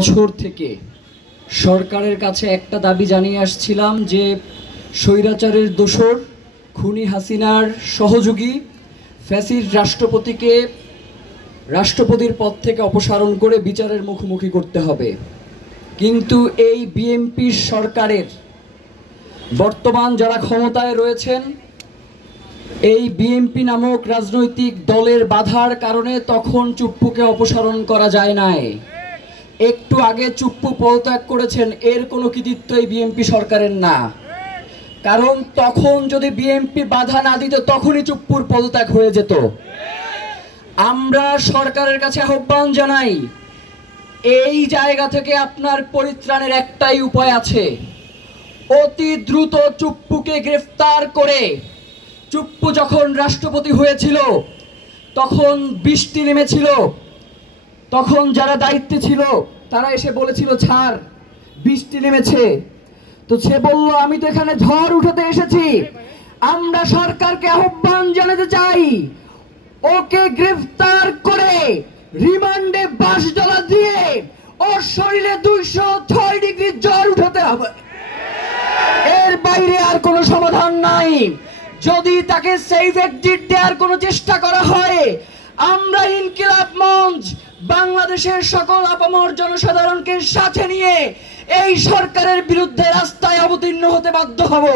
বছর থেকে সরকারের কাছে একটা দাবি জানিয়ে আসছিলাম যে স্বৈরাচারের দোসর খুনি হাসিনার সহযোগী ফ্যাসির রাষ্ট্রপতিকে রাষ্ট্রপতির পদ থেকে অপসারণ করে বিচারের মুখোমুখি করতে হবে। কিন্তু এই বিএনপি সরকারের বর্তমান যারা ক্ষমতায় রয়েছেন, এই বিএনপি নামক রাজনৈতিক দলের বাধার কারণে তখন চুপ্পুকে অপসারণ করা যায় নাই। একটু আগে চুপ্পু পদত্যাগ করেছেন, এর কোনো কৃতিত্ব এই বিএনপি সরকারের না। কারণ তখন যদি বিএনপি বাধা না দিত তখনই চুপ্পুর পদত্যাগ হয়ে যেত। আমরা সরকারের কাছে আহ্বান জানাই, এই জায়গা থেকে আপনার পরিত্রাণের একটাই উপায় আছে, অতি দ্রুত চুপ্পুকে গ্রেফতার করে। চুপ্পু যখন রাষ্ট্রপতি হয়েছিল তখন বৃষ্টি নেমেছিল, তখন যারা দায়িত্বে ছিল তারা এসে বলেছিল ছাড়, বৃষ্টি নেমেছে। তো সে বলল আমি তো এখানে ঝড় উঠাতে এসেছি। আমরা সরকারকে আহ্বান জানাতে চাই, ওকে গ্রেফতার করে রিমান্ডে বাঁশডলা দিয়ে ওর শরীরে 206 ডিগ্রি জ্বর উঠাতে হবে। এর বাইরে আর কোনো সমাধান নাই। যদি তাকে সেফ এক্সিট দেওয়ার কোনো চেষ্টা করা হয়, আমরা ইনকিলাব মঞ্চ বাংলাদেশের সকল আপামর জনসাধারণকে সাথে নিয়ে এই সরকারের বিরুদ্ধে রাস্তায় অবতীর্ণ হতে বাধ্য হব।